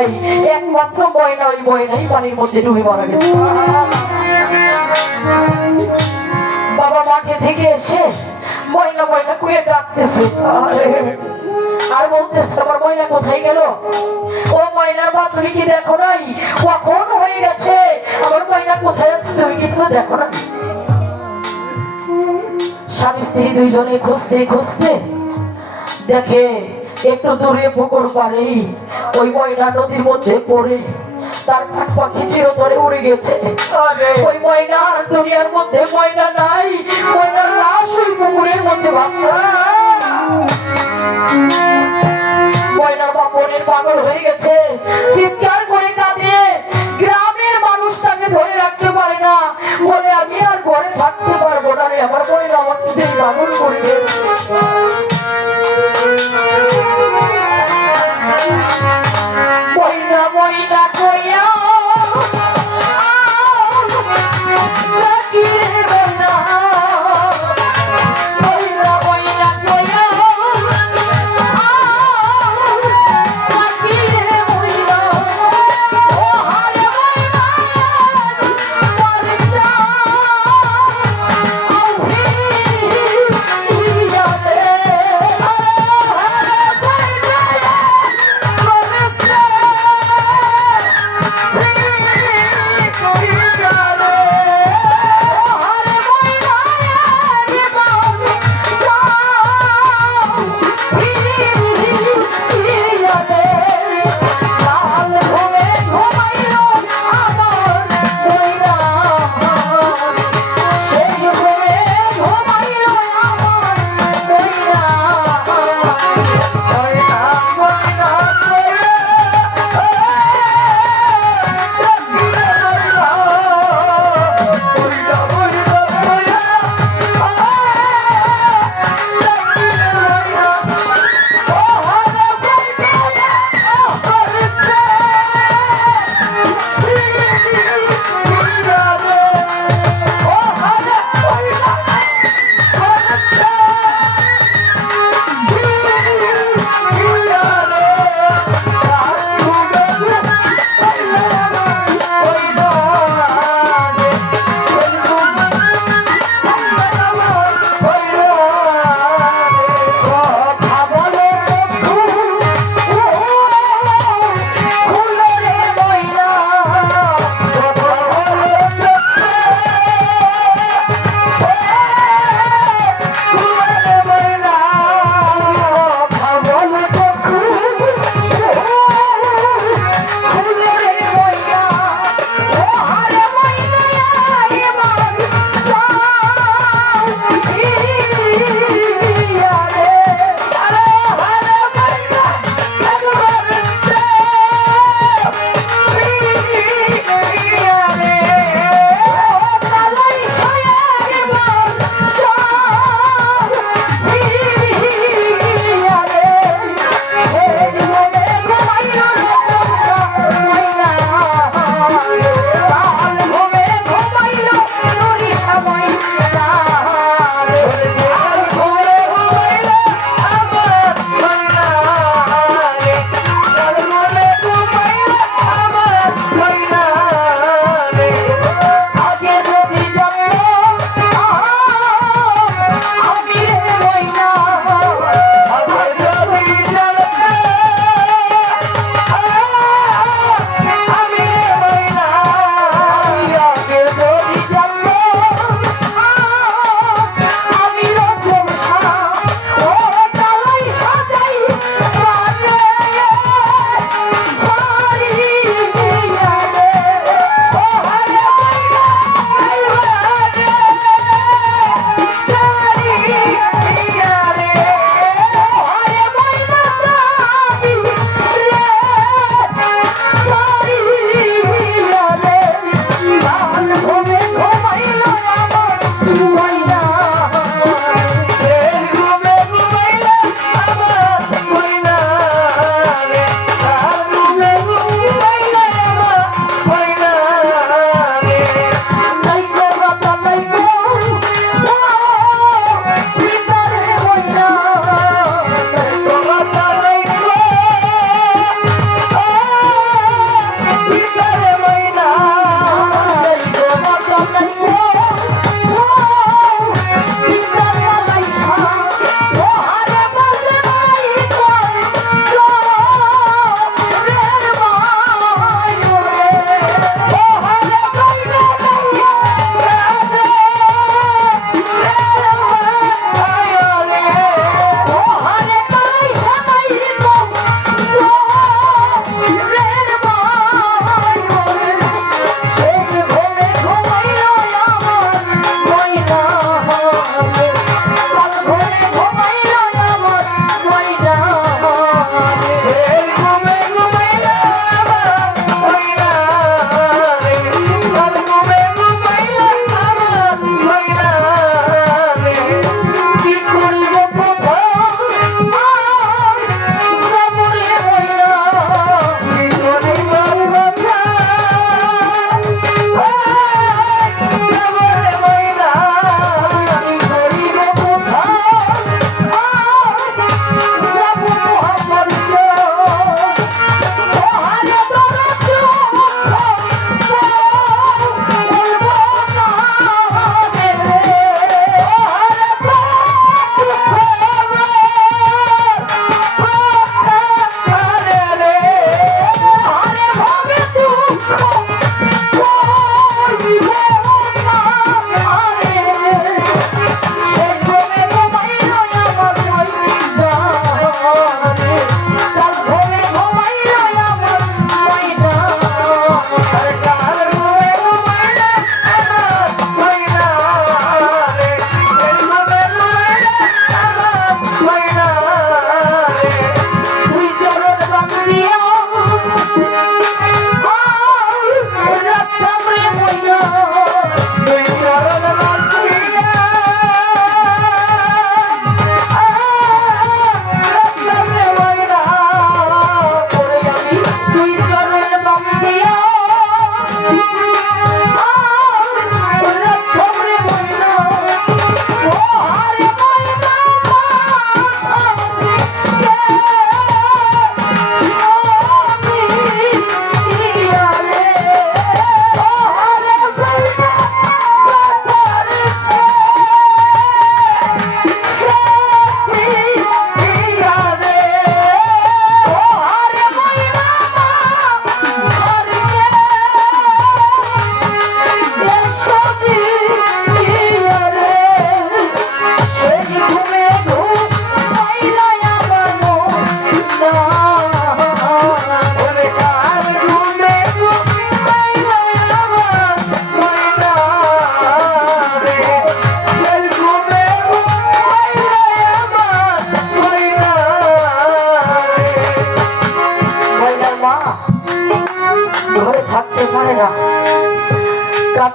নাই, একমাত্র ময়না, ওই ময়নাই পানির মধ্যে ডুবে মারা গেছে। বাবা মাঠে থেকে এসে ময়না ময়না কুয়ে ডাকতেছে আর বলতেছে আমার ময়না কোথায় গেল? ও ময়নার মা তুমি কি দেখো নাই? কখন হয়ে গেছে, আমার ময়না কোথায় আছে তুমি কি তো দেখো না? স্বামী স্ত্রী দুইজনে খুঁজতে খুঁজতে দেখে একটু দূরে পুকুর পাড়ে ওই ময়না নদীর মধ্যে পড়ে তার পাখি চিরতরে উড়ে গেছে। ওই ময়না দুনিয়ার মধ্যে ময়না নাই, ময়নার লাশ ওই পুকুরের মধ্যে ভাবনা। ময়নার বাপনের পাগল হয়ে গেছে, চিৎকার করে কাঁদে, গ্রামের মানুষ তাকে ধরে রাখতে পারে না, বলে আমি আর ঘরে থাকতে পারবো না রে, আমার ময়না আমাকে যে পাগল করে দিয়েছে। ময়না ময়না কইয়া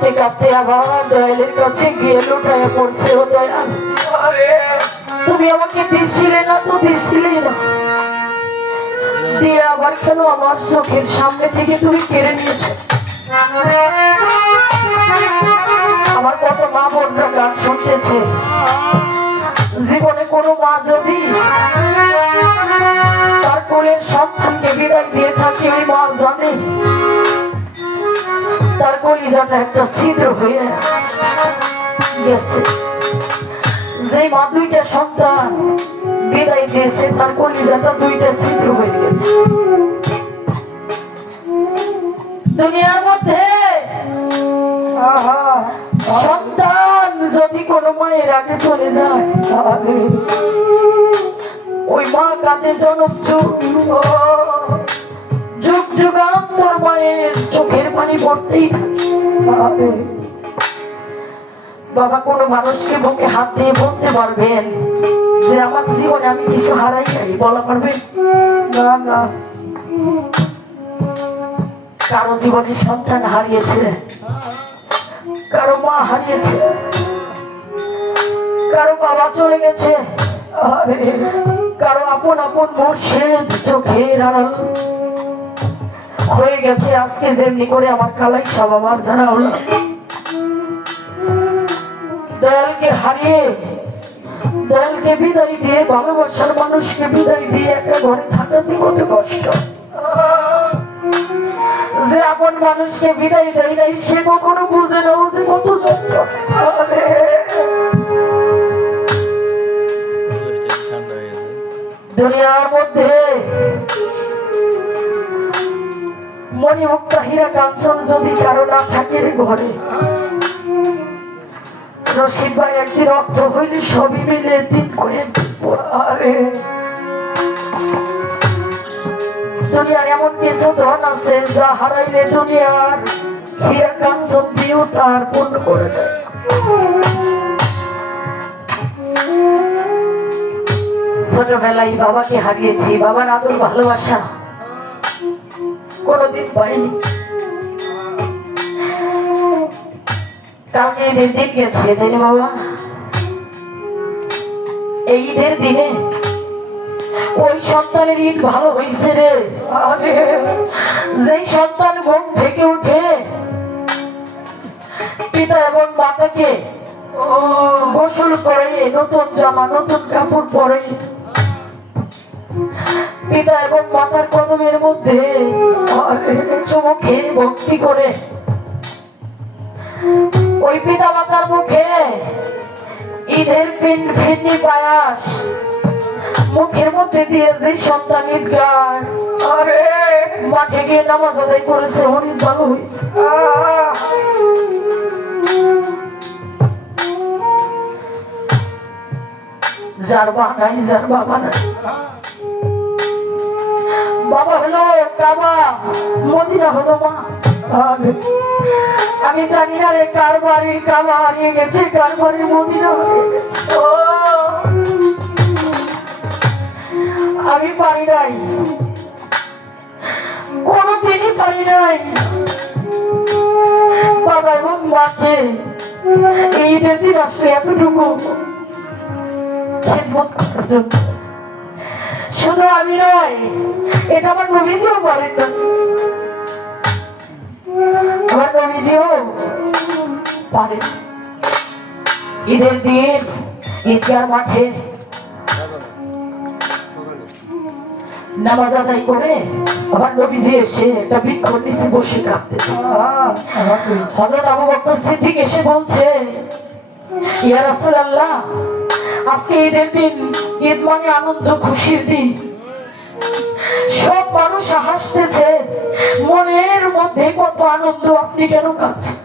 কাঁদতে কাঁদতে আবার দয়ালের কাছে গিয়ে লুটাইয়া পড়ছে, ও দয়াল তুমি আমাকে দিছিলে না তো দিছিলে না, দিয়ে আবার কেন আমার চোখের সামনে থেকে তুমি কেড়ে নিয়েছো? আমার কত মা বোনরা গান শুনতেছে, জীবনে কোনো মা যদি তার কোলের সন্তানকে বিদায় দিয়ে থাকে, ওই মা জানে তার কলিজাটা একটা ছিদ্র হয়ে গেছে। যে মা দুইটা সন্তান বিদায় দিয়েছে, তার কলিজাটা দুইটা ছিদ্র হয়ে গেছে। দুনিয়ার মধ্যে সন্তান যদি কোনো মায়ের আগে চলে যায়, ওই মা কাঁদে জনম যুগ যুগান্তর মায়ের চোখের পানি পড়তেই থাকে। বাবা, কোনো মানুষকে বুকে হাত দিয়ে বলতে পারবেন যে আমার জীবনে আমি কিছু হারাই নাই? বলা পারবেন? না না। কারো জীবনে সন্তান হারিয়েছে, কারো মা হারিয়েছে, কারো বাবা চলে গেছে, কারো আপন আপন মুর্শিদ চোখের আড়াল হয়ে গেছে। আজকে যেমনি করে আমার কালাই সব আমার জানা হলো, দয়ালকে হারিয়ে, দয়ালকে বিদায় দিয়ে, ভালোবাসার মানুষকে বিদায় দিয়ে একটা ঘরে থাকা যে কত কষ্ট। যে আপন মানুষকে বিদায় দেয় নাই, সে কখনো বুঝে না যে কত যন্ত্রণা। দুনিয়ার মধ্যে মণিমুক্তা হীরা কাঞ্চন যদি কারো না থাকে ঘরে, রশিদ ভাই একদিন অর্থ হইলে সবই মিলে দিন করে। দুনিয়ার এমন কিছু ধন আছে যা হারাইলে দুনিয়ার হীরা কাঞ্চন দিয়েও তার পূর্ণ করে যায়। ছোটবেলায় বাবাকে হারিয়েছি, বাবার আদর ভালোবাসা কোনদিন পাইনি। কালকে ঈদের দিন গেছে, তাই না বাবা? এই ঈদের দিনে ওই সন্তানের ঈদ ভালো হয়েছে রে। যেই সন্তান ঘুম থেকে উঠে পিতা এবং মাতাকে গোসল করে, নতুন জামা নতুন কাপড় পরে, পিতা এবং মাতার কদমের মধ্যে চুমুকে ভক্তি করে, ওই পিতা মাতার মুখে ঈদের ফিরনি পায়াস মুখের মধ্যে দিয়ে যে সন্তান ঈদ গায়, আরে মাঠে গিয়ে নামাজ আদায় করেছে, অনেক ভালো হয়েছে। যার বানাই, যার বাবা নাই, বাবা হলো কাবা, মদিনা হলো মা। আমি জানি না রে কার বাড়ির কাবা হারিয়ে গেছে, কার বাড়ির মদিনা হারিয়ে গেছে। আমি পারি নাই, কোনদিনই পারি নাই বাবা এবং মাকে ঈদের দিন আসলে এতটুকু খেদমত করার জন্য। শুধু আমি নয়, এটা আমার নবীজিও বলেন না, আমার নবীজিও পারেন। ঈদের দিন ঈদগাহ মাঠে নামাজ আদায় করে আমার নবীজি এসে একটা বৃক্ষর নিচে বসে কাঁদতেছে। হযরত আবু বকর সিদ্দিক এসে বলছে, ইয়া রাসূলুল্লাহ, আজকে ঈদের দিন, ঈদ মানে আনন্দ খুশির দিন, সব মানুষ হাসতেছে, মনের মধ্যে কত আনন্দ, আপনি কেন কাঁদছেন?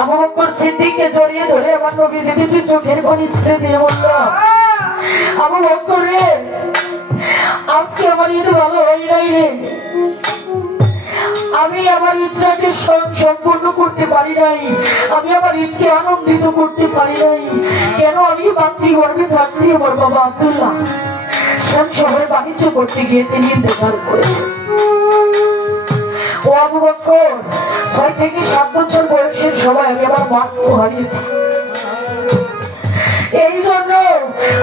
আবু বকর সিদ্দিককে জড়িয়ে ধরে আমার নবীজি দুটি চোখের পানি ছেড়ে দিয়ে বলল, আবু বকর রে, আজকে আমার ঈদ ভালো হয় নাই রে, আমি আমার ঈদটাকে সম্পূর্ণ করতে পারি নাই, আমি আমার ঈদকে আনন্দিত করতে পারি নাই। কেন? আমি মাতৃগর্ভে থাকতে আমার বাবা আব্দুল্লাহ শ্যাম শহরে বাণিজ্য করতে গিয়ে তিনি ইন্তেকাল করেছেন। আবু বকর 6 থেকে 7 বছর বয়সের সময় আমি আমার মাকে হারিয়েছি। এই জন্য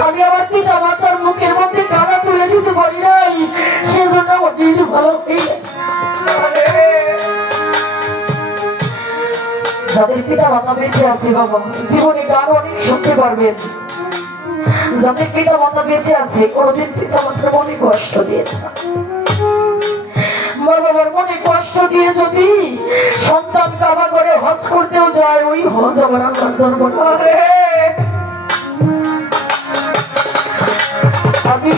আমি আমার পিতা মাতার মুখের মধ্যে কানা তুলে দিতে পারি নাই, সেজন্য আমার নিজে ভালো হয়ে যাদের পিতা মাতা বেঁচে আছে বাবা জীবনে গান অনেক শুনতে পারবেন। যাদের পিতা মাতা বেঁচে আছে কোনোদিন পিতা মাতার মনে কষ্ট দিয়ে না, মা বাবার মনে কষ্ট দিয়ে যদি সন্তান কাবা করে হজ করতেও যায়, ওই হজ আমার আল্লাহর দরবারে। আমি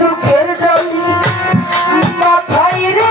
দুঃখের ডালি মাথায় রে